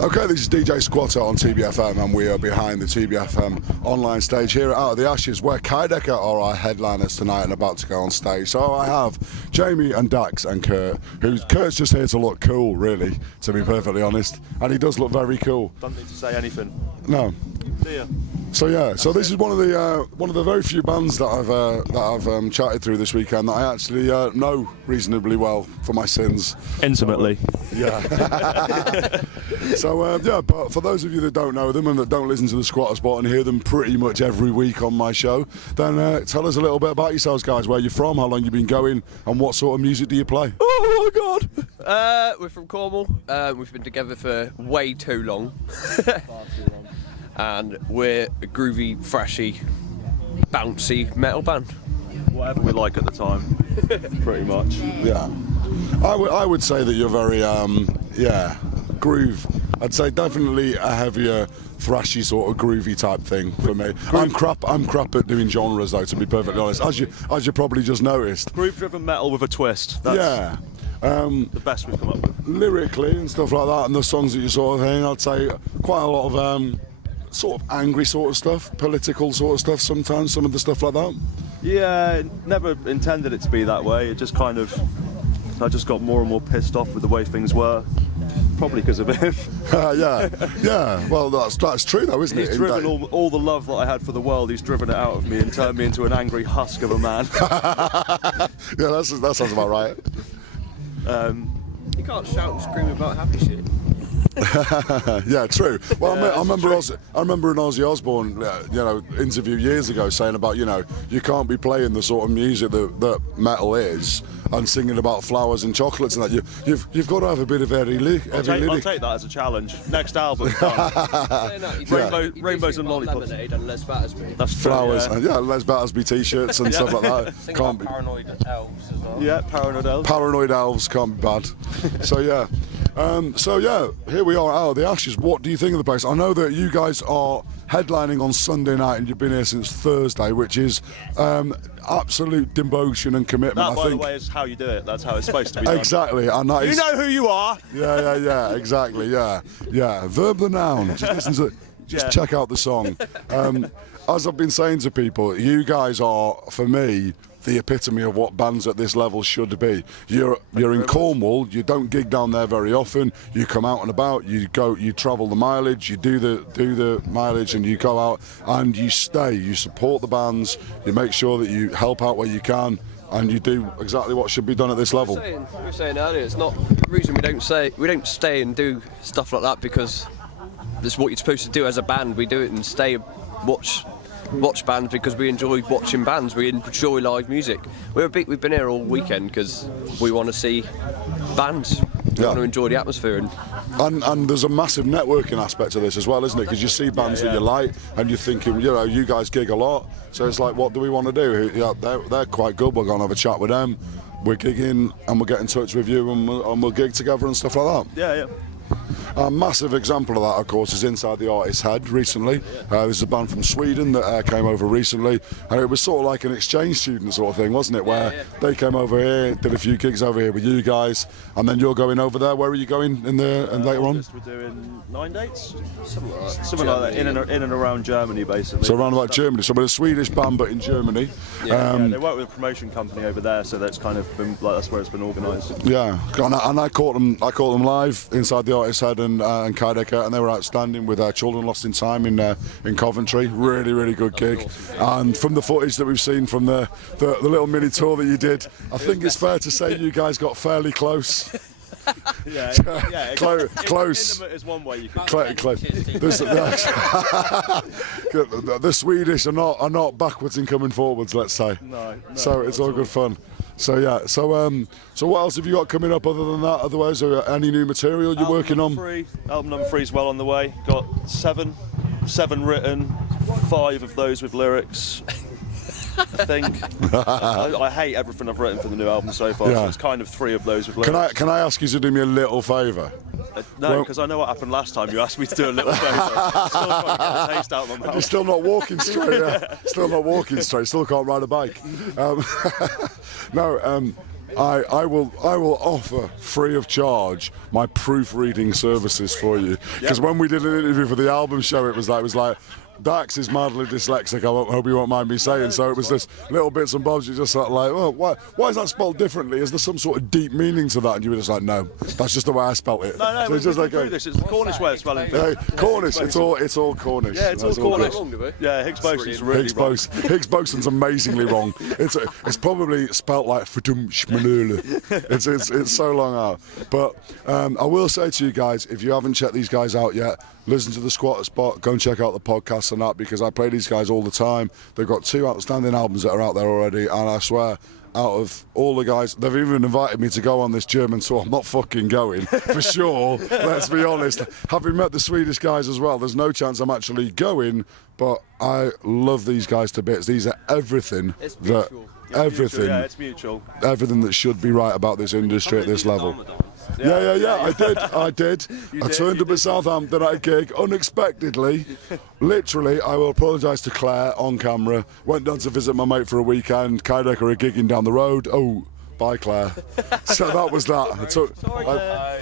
Okay, this is DJ Squatter on TBFM, and we are behind the TBFM Online stage here at Out of the Ashes, where Kaideka are our headliners tonight and about to go on stage. So I have Jamie and Dax and Kurt, Kurt's just here to look cool, really, to be perfectly honest, and he does look very cool. Don't need to say anything. No. See ya. So yeah, so this is one of the very few bands that I've chatted through this weekend that I actually know reasonably well for my sins. Intimately. Yeah. So yeah, but for those of you that don't know them and that don't listen to the Squatter Spot and hear them pretty much every week on my show, then tell us a little bit about yourselves, guys. Where you're from, how long you've been going, and what sort of music do you play? Oh my God! We're from Cornwall. We've been together for way too long. And we're a groovy, thrashy, bouncy metal band. Whatever we like at the time, pretty much. Yeah. I would say that you're very, yeah, groove. I'd say definitely a heavier, thrashy sort of groovy type thing for me. I'm crap at doing genres though, to be perfectly honest, as you probably just noticed. Groove-driven metal with a twist. That's yeah. The best we've come up with. Lyrically and stuff like that, and the songs that you sort of hear, I'd say quite a lot of sort of angry sort of stuff, political sort of stuff sometimes, some of the stuff like that. Yeah, never intended it to be that way. It just kind of, I just got more and more pissed off with the way things were. Probably because of him. yeah. Well, that's true though, isn't it? He's driven all the love that I had for the world. He's driven it out of me and turned me into an angry husk of a man. Yeah, that sounds about right. You can't shout and scream about happy shit. Yeah, true. Well, I remember an Ozzy Osbourne, interview years ago saying about, you can't be playing the sort of music that metal is and singing about flowers and chocolates and that. You've got to have a bit of heavy lyric. I'll take that as a challenge. Next album. Rainbows and lollipops. Lemonade and Les Battersby. That's flowers. And Les Battersby t-shirts and stuff like that. Sing Can't about be. Paranoid Elves as well. Yeah, Paranoid Elves. Paranoid Elves can't be bad. So yeah. Here we are Out of the Ashes. What do you think of the place? I know that you guys are headlining on Sunday night and you've been here since Thursday, which is absolute devotion and commitment. That, by the way, is how you do it. That's how it's supposed to be done. Exactly. And that you know who you are. Yeah, exactly, yeah. Verb the noun. Just check out the song. As I've been saying to people, you guys are, for me, the epitome of what bands at this level should be. You're in Cornwall, you don't gig down there very often, you come out and about, you travel the mileage, you do the mileage and you go out and you stay, you support the bands, you make sure that you help out where you can, and you do exactly what should be done at this level. We were saying earlier, it's not the reason we don't stay and do stuff like that because it's what you're supposed to do as a band. We do it and stay and watch bands because we enjoy watching bands. We enjoy live music. We've been here all weekend because we want to see bands. We want to enjoy the atmosphere. And there's a massive networking aspect to this as well, isn't it? Because you see bands that you like, and you're thinking, you guys gig a lot, so it's like, what do we want to do? Yeah, they're quite good. We're going to have a chat with them. We're gigging, and we'll get in touch with you, and we'll gig together and stuff like that. Yeah. A massive example of that, of course, is Inside the Artist's Head recently. This is a band from Sweden that came over recently, and it was sort of like an exchange student sort of thing, wasn't it? Where they came over here, did a few gigs over here with you guys, and then you're going over there. Where are you going later on? We're doing 9 dates, something like that, in and around Germany, basically. So around about Germany. So we're a Swedish band, but in Germany. They work with a promotion company over there, so that's kind of been that's where it's been organised. Yeah, and I caught them live, Inside the Artist's Head and Kaideka, and they were outstanding with Children Lost in Time in Coventry. Really good gig. And from the footage that we've seen from the little mini tour that you did, I think it's fair to say you guys got fairly close. Close. Intimate is one way you can. Close. The Swedish are not backwards in coming forwards, let's say. No. So it's all good fun. So yeah. So what else have you got coming up other than that? Otherwise, any new material you're working on? Album number 3 is well on the way. Got 7 written, 5 of those with lyrics. I think. I hate everything I've written for the new album so far, so it's kind of 3 of those with lyrics. Can I ask you to do me a little favour? No, because I know what happened last time. You asked me to do a little favour. Still trying to get the taste out of my mouth. You're still not walking straight. Still not walking straight. Still can't ride a bike. I will offer free of charge my proofreading services for you. Because when we did an interview for the album show, it was like. Dax is mildly dyslexic, I hope you won't mind me saying, so it was this little bits and bobs, you just sort of like, oh, why is that spelled differently? Is there some sort of deep meaning to that? And you were just like, no, that's just the way I spelt it. No, so it's just like this. It's the Cornish way of spelling things. Cornish, it's all Cornish. Yeah, it's all Cornish. Yeah, Higgs boson's really wrong. Higgs boson's amazingly wrong. It's probably spelt like it's so long out. But I will say to you guys, if you haven't checked these guys out yet, listen to the Squatter Spot, go and check out the podcast and that, because I play these guys all the time. They've got 2 outstanding albums that are out there already, and I swear, out of all the guys, they've even invited me to go on this German tour. I'm not fucking going, for sure, let's be honest. Having met the Swedish guys as well, there's no chance I'm actually going, but I love these guys to bits. These are everything It's that... mutual. Everything, it's mutual. Everything that should be right about this industry at this level. Yeah, I did. I turned up at Southampton at a gig unexpectedly. Literally, I will apologise to Claire on camera. Went down to visit my mate for a weekend. Kaideka are gigging down the road. Oh, bye Claire. So that was that.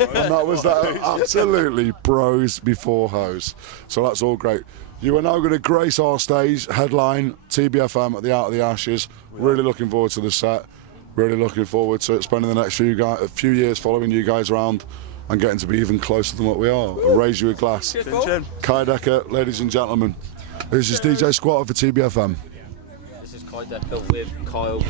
And that was that. Absolutely bros before hoes. So that's all great. You are now going to grace our stage, headline TBFM at the Out of the Ashes. Really looking forward to the set. Really looking forward to spending the next few years following you guys around and getting to be even closer than what we are. I'll raise you a glass. Kaideka, ladies and gentlemen. This is DJ Squatter for TBFM. This is Kaideka with Kyle.